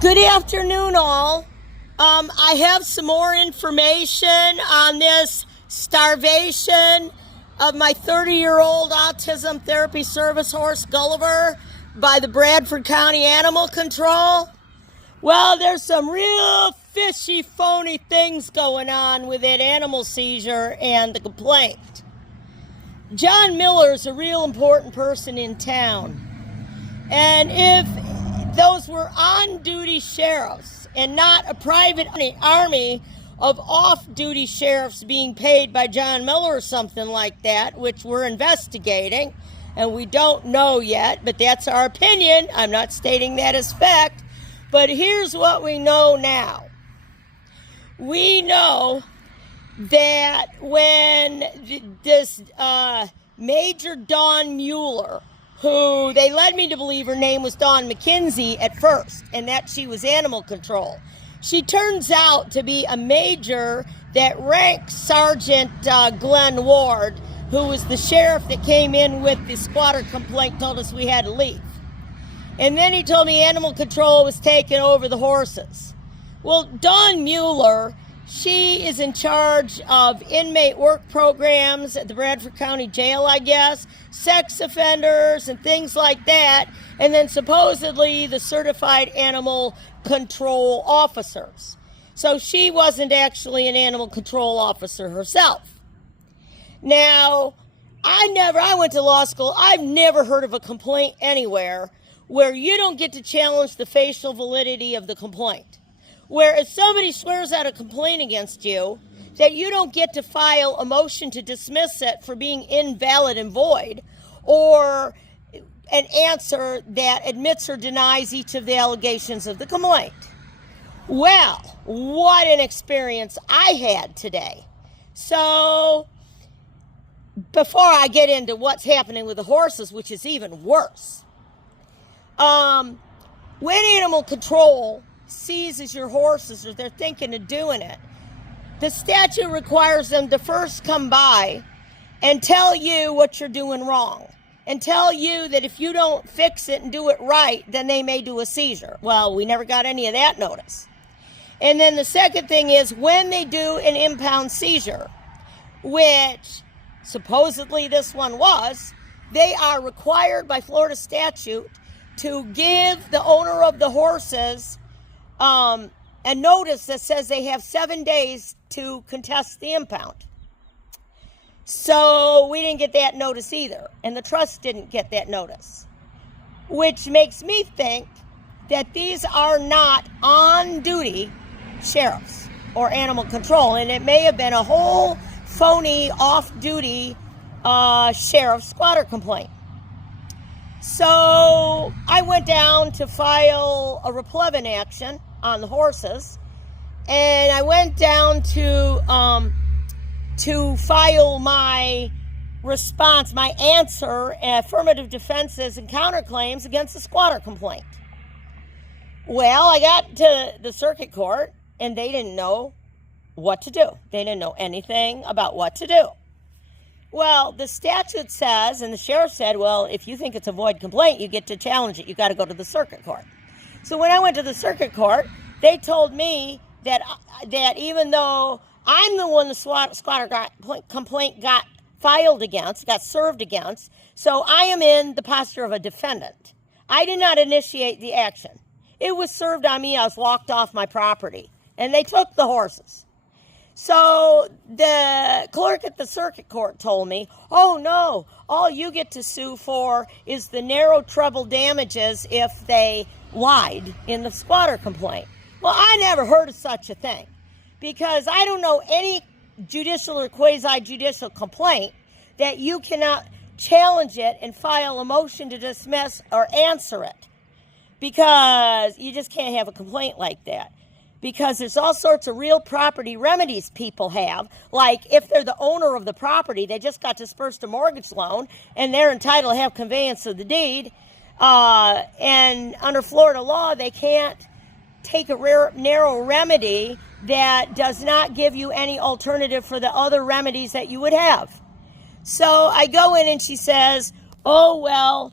Good afternoon, all. I have some more information on this starvation of my 30-year-old autism therapy service horse, Gulliver, by the Bradford County Animal Control. Well, there's some real fishy, phony things going on with that animal seizure and the complaint. John Miller is a real important person in town. And if those were on-duty sheriffs and not a private army of off-duty sheriffs being paid by John Miller or something like that, which we're investigating, and we don't know yet, but that's our opinion. I'm not stating that as fact. But here's what we know now. We know that when this Major Dawn Mueller, who they led me to believe her name was Dawn McKenzie at first, and that she was animal control. She turns out to be a major that ranks Sergeant Glenn Ward, who was the sheriff that came in with the squatter complaint, told us we had to leave. And then he told me animal control was taking over the horses. Well, Dawn Mueller, she is in charge of inmate work programs at the Bradford County Jail, I guess, sex offenders and things like that, and then supposedly the certified animal control officers. So she wasn't actually an animal control officer herself. Now, I went to law school. I've never heard of a complaint anywhere where you don't get to challenge the facial validity of the complaint. Where if somebody swears out a complaint against you, that you don't get to file a motion to dismiss it for being invalid and void, or an answer that admits or denies each of the allegations of the complaint. Well, what an experience I had today. So, before I get into what's happening with the horses, which is even worse, when animal control seizes your horses, or they're thinking of doing it, the statute requires them to first come by and tell you what you're doing wrong, and tell you that if you don't fix it and do it right, then they may do a seizure. Well, we never got any of that notice. And then the second thing is, when they do an impound seizure, which supposedly this one was, they are required by Florida statute to give the owner of the horses a notice that says they have 7 days to contest the impound. So we didn't get that notice either, and the trust didn't get that notice, which makes me think that these are not on-duty sheriffs or animal control, and it may have been a whole phony off-duty sheriff squatter complaint. So I went down to file a replevin action on the horses, and I went down to file my response, my answer, affirmative defenses and counterclaims against the squatter complaint. Well, I got to the circuit court, and they didn't know what to do. They didn't know anything about what to do. Well, the statute says, and the sheriff said, well, if you think it's a void complaint, you get to challenge it. You got to go to the circuit court. So when I went to the circuit court, they told me that even though I'm the one the squatter complaint got filed against, got served against, so I am in the posture of a defendant. I did not initiate the action. It was served on me. I was locked off my property, and they took the horses. So the clerk at the circuit court told me, oh no, all you get to sue for is the narrow treble damages if they lied in the squatter complaint. Well, I never heard of such a thing, because I don't know any judicial or quasi-judicial complaint that you cannot challenge it and file a motion to dismiss or answer it, because you just can't have a complaint like that. Because there's all sorts of real property remedies people have, like if they're the owner of the property, they just got dispersed a mortgage loan, and they're entitled to have conveyance of the deed, and under Florida law, they can't take a narrow remedy that does not give you any alternative for the other remedies that you would have. So I go in and she says, oh, well,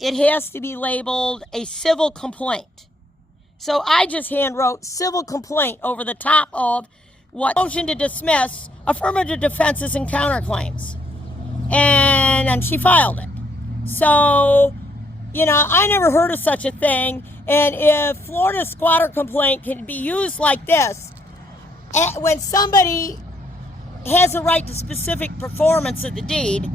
it has to be labeled a civil complaint. So I just hand wrote civil complaint over the top of what motion to dismiss affirmative defenses and counterclaims. And then she filed it. So, I never heard of such a thing. And if Florida squatter complaint can be used like this, when somebody has a right to specific performance of the deed,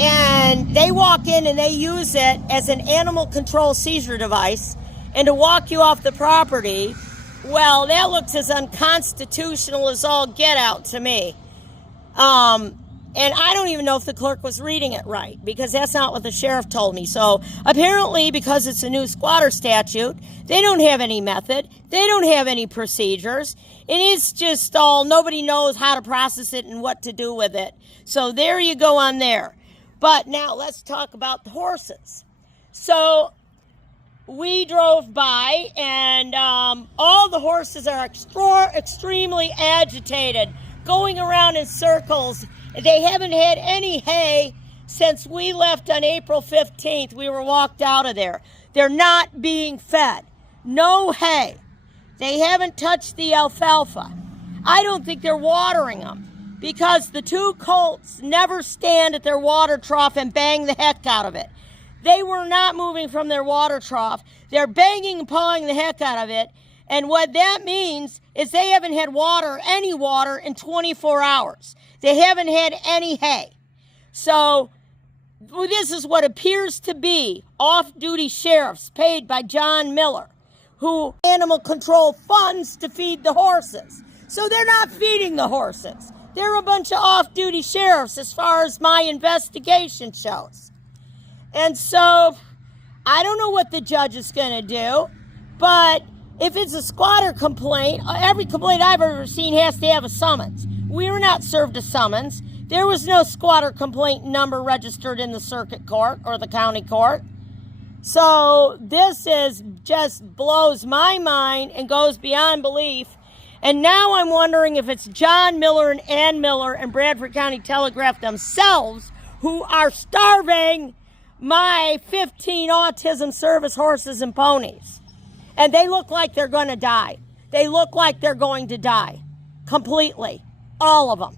and they walk in and they use it as an animal control seizure device and to walk you off the property, well, that looks as unconstitutional as all get out to me. And I don't even know if the clerk was reading it right, because that's not what the sheriff told me. So apparently, because it's a new squatter statute, they don't have any method. They don't have any procedures. It is just all, nobody knows how to process it and what to do with it. So there you go on there. But now let's talk about the horses. So we drove by, and all the horses are extremely agitated, going around in circles. They haven't had any hay since we left on April 15th. We were walked out of there. They're not being fed. No hay. They haven't touched the alfalfa. I don't think they're watering them, because the two Colts never stand at their water trough and bang the heck out of it. They were not moving from their water trough. They're banging and pawing the heck out of it. And what that means is they haven't had any water in 24 hours. They haven't had any hay. So this is what appears to be off-duty sheriffs paid by John Miller, who animal control funds to feed the horses. So they're not feeding the horses. They're a bunch of off-duty sheriffs as far as my investigation shows. And so I don't know what the judge is going to do, but if it's a squatter complaint, every complaint I've ever seen has to have a summons. We were not served a summons. There was no squatter complaint number registered in the circuit court or the county court. So this just blows my mind and goes beyond belief. And now I'm wondering if it's John Miller and Ann Miller and Bradford County Telegraph themselves who are starving my 15 autism service horses and ponies. And they look like they're going to die. They look like they're going to die completely. All of them.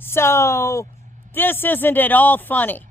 So this isn't at all funny.